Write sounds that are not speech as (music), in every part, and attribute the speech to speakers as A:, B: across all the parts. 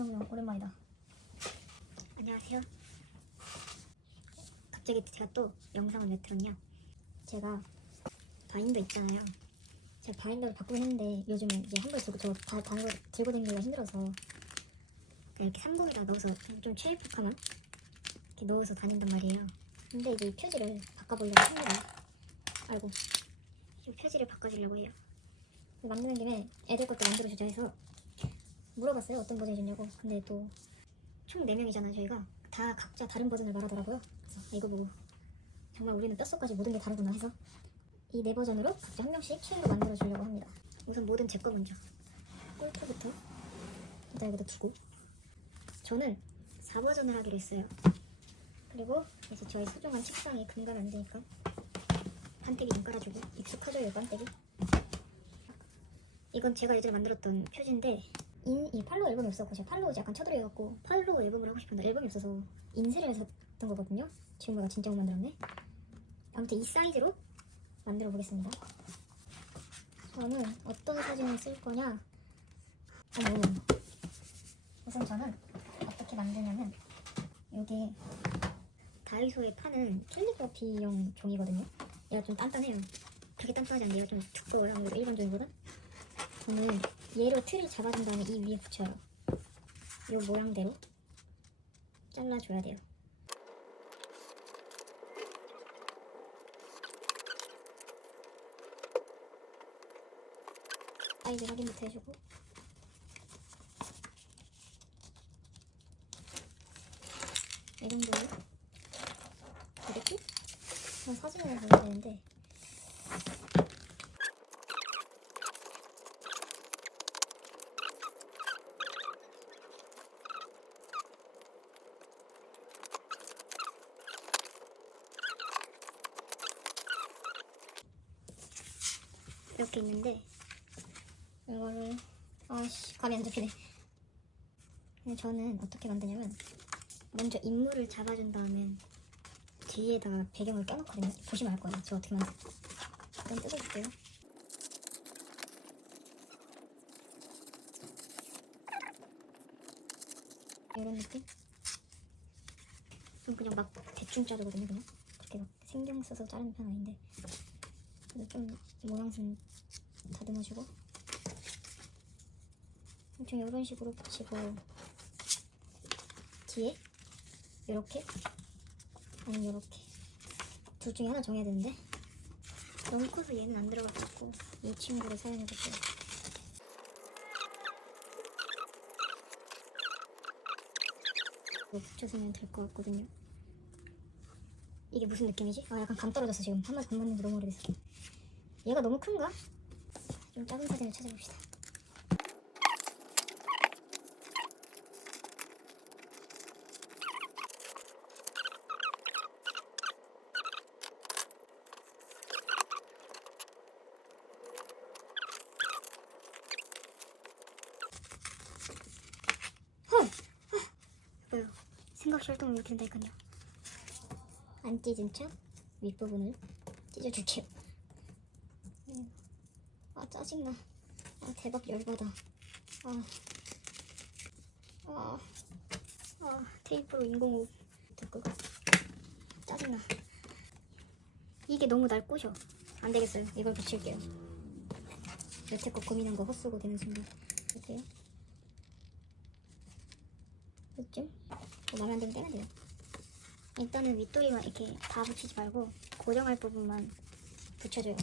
A: 너무 오랜만이다. 안녕하세요. 갑자기 제가 또 영상을 왜 틀었냐? 제가 바인더 있잖아요. 제가 바인더를 바꾸긴 했는데 요즘에 이제 한벌 들고 저 다, 다른 걸 들고 다니기가 힘들어서 이렇게 삼봉에다 넣어서 좀, 좀 최일폭하면 이렇게 넣어서 다닌단 말이에요. 근데 이제 이 표지를 바꿔보려고 합니다. 아이고 이 표지를 바꿔주려고 해요. 만드는 김에 애들 것도 만들어주자 해서 물어봤어요. 어떤 버전 해주냐고. 근데 또 총 4명이잖아요. 저희가 다 각자 다른 버전을 말하더라고요. 그래서 이거 보고 정말 우리는 뼛속까지 모든 게 다르구나 해서 이 네 버전으로 각자 한 명씩 키로 만들어 주려고 합니다. 우선 뭐든 제 거 먼저. 꼴초부터 일단 여기다 두고 저는 4버전을 하기로 했어요. 그리고 이제 저희 소중한 책상에 금가 안 되니까 판때기 좀 깔아주고 익숙하죠, 이 판때기? 이건 제가 예전에 만들었던 표지인데 인, 이 팔로우 앨범이 없었고 제가 팔로우 약간 쳐들어갖고 팔로우 앨범을 하고 싶은데 앨범이 없어서 인쇄를 해서 했던 거거든요. 지금 보니까 진짜 못 만들었네. 아무튼 이 사이즈로 만들어 보겠습니다. 저는 어떤 사진을 쓸 거냐? 어머 우선 저는 어떻게 만드냐면 이게 다이소에 파는 캘리그라피용 종이거든요. 얘가 좀 단단해요. 그렇게 단단하지 않는데 얘가 좀 두꺼워요. 일반 종이보다 저는 얘로 틀을 잡아준 다음에 이 위에 붙여요. 이 모양대로 잘라줘야 돼요. 사이즈 확인부터 해주고 이 정도로 이렇게 전 사진을 보여야 되는데 이렇게 있는데 이거를 아씨 감이 안 잡히네. 저는 어떻게 만드냐면 먼저 인물을 잡아준 다음에 뒤에다가 배경을 껴놓거든요. 보시면 알 거예요. 저 어떻게 만드 일단 뜯어줄게요. 이런 느낌? 좀 그냥 막 대충 자르거든요 그냥. 그렇게 막 신경 써서 자르는 편 아닌데 좀 모양은 다듬어주고. 좀 이런 식으로 붙이고 뒤에 이렇게 아니면 이렇게. 둘 중에 하나 정해야 되는데. 너무 커서 얘는 안 들어가고 이 친구를 사용해볼게요. 이거 붙여주면 될 것 같거든요. 이게 무슨 느낌이지? 아 약간 감 떨어졌어 지금. 한 마디 안 맞는 지 너무 오래됐어 얘가 너무 큰가? 좀 작은 사진을 찾아봅시다. 생각 활동을 이렇게 된다니까요. 안 찢은 척 윗부분을 찢어줄게요. 아 짜증나. 아 대박 열받아. 아, 아, 아 테이프로 인공호흡 듣고 짜증나. 이게 너무 날 꼬셔. 안 되겠어요. 이걸 붙일게요. 여태껏 고민한 거 헛수고 되는 순간. 볼게요 이쯤 뭐 마음에 안 들면 떼면 돼요. 일단은 윗도리만 이렇게 다 붙이지 말고 고정할 부분만 붙여줘요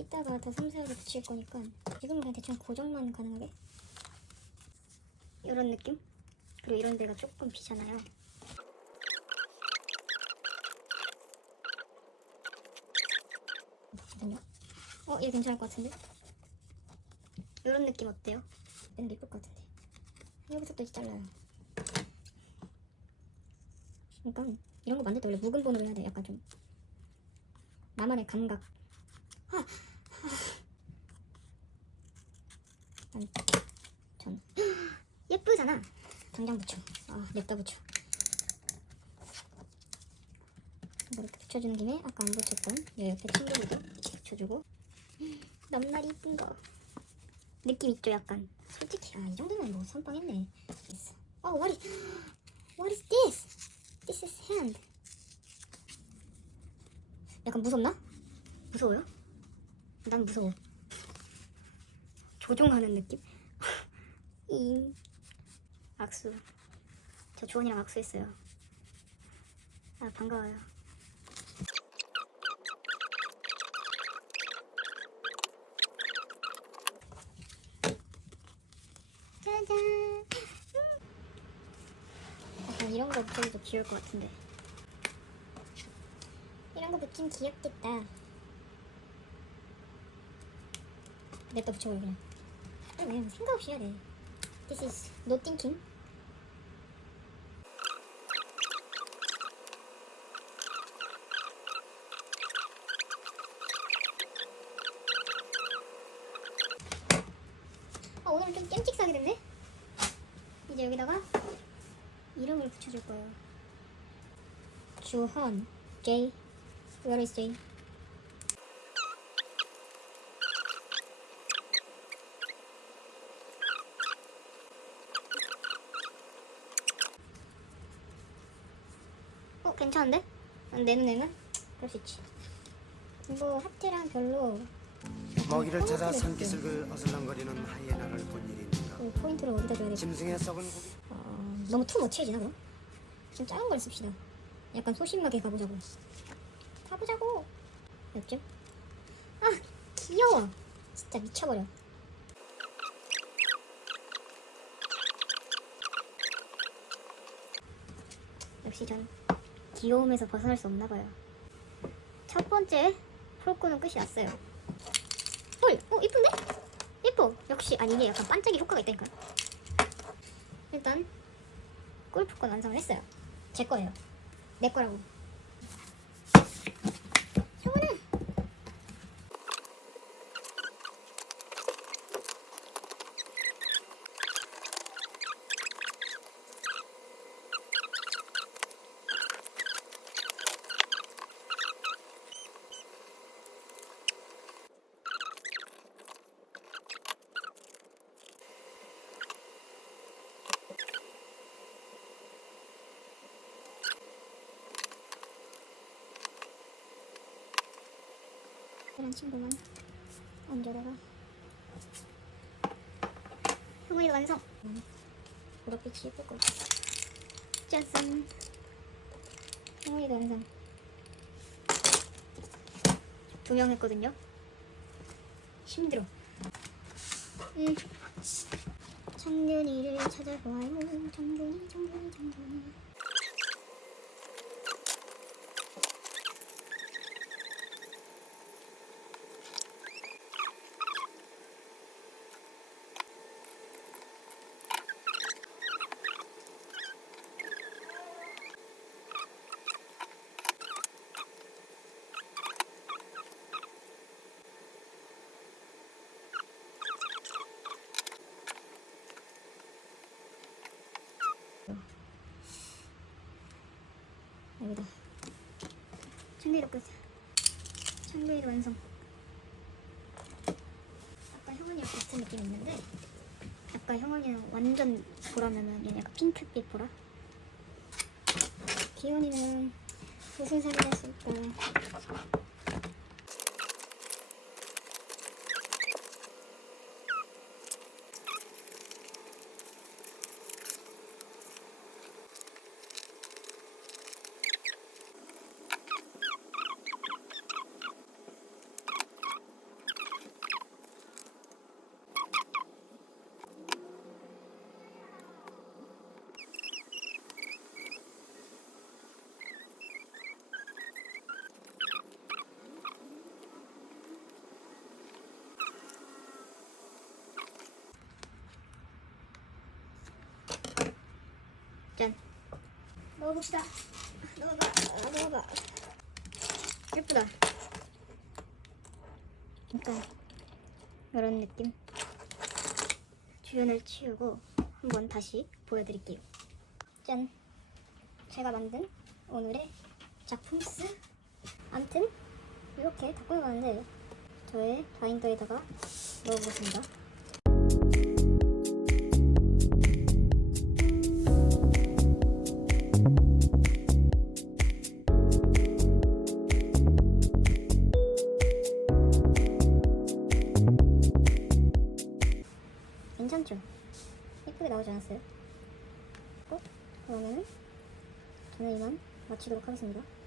A: 이따가 더 섬세하게 붙일 거니까 지금은 그냥 대충 고정만 가능하게 이런 느낌? 그리고 이런 데가 조금 비잖아요 잠깐만요. 어? 얘 괜찮을 것 같은데? 이런 느낌 어때요? 얘는 예쁠 것 같은데 여기서부터 이제 잘라요 그러니까 이런 거 만들 때 원래 묵은 본으로 해야 돼 약간 좀 나만의 감각 아 니, 전. 예쁘잖아. 당장 붙여. 아, 냅다 붙여. 이렇게 붙여주는 김에 아까 안 붙였던 이 옆에 친구들도 붙여주고. 넘나리 이쁜 거. 느낌 있죠 약간? 솔직히 아 이 정도면 뭐 선빵했네. 어 what is what is this? This is hand. 약간 무섭나? 무서워요? 난 무서워 조종하는 느낌? (laughs) 이 악수. 저 주원이랑 악수했어요. 아 반가워요. 짜잔. 음. 약간 이런 거 붙여도 귀여울 것 같은데. 이런 거 붙이면 귀엽겠다. 냅다 붙여버려 그냥 그냥 생각 없이 해야 돼. This is no thinking. 아 오늘은 좀 깜찍하게 됐네. 이제 여기다가 이름을 붙여줄 거예요. 주헌 J Where is J? 어 괜찮은데? 내 눈에는? 그럴 수 있지. 이거 하트랑 별로
B: 먹이를 찾아 산기슭을 어슬렁거리는 하이에나를 본 있는가?
A: 그 포인트를 어디다 줘야 될지.
B: 짐승의 썩은 고기.
A: 어, 너무 투 머치해지나 그럼? 좀 작은 걸 씁시다. 약간 소심하게 가보자고. 가보자고! 몇점? 아 귀여워! 진짜 미쳐버려. 역시 전 귀여움에서 벗어날 수 없나 봐요 첫 번째 폴코는 끝이 났어요 헐! 어 이쁜데? 예뻐 역시 아니 이게 약간 반짝이 효과가 있다니까 일단 골프권 완성을 했어요. 제 거예요. 내 거라고. 이런 친구만 얹어다가 형아이도 완성. 보랏빛이 예쁠 것 같아. 짠. 형아이도 완성. 두 명 했거든요. 힘들어. 음. 장균이를 찾아보아요. 장균이, 장균이, 장균이. 청개도 끝 청개도 완성. 아까 형원이랑 같은 느낌이 있는데 아까 형원이는 완전 보라면은 얘는 약간 핑크빛 보라. 기훈이는 무슨 색을 했을까 짠 먹어봅시다. 먹어봐 아, 먹어봐. 예쁘다. 약간 이런 느낌? 주변을 치우고 한번 다시 보여드릴게요. 짠. 제가 만든 오늘의 작품스? 암튼 이렇게 다 꾸며봤는데 저의 바인더에다가 넣어보겠습니다. 안녕.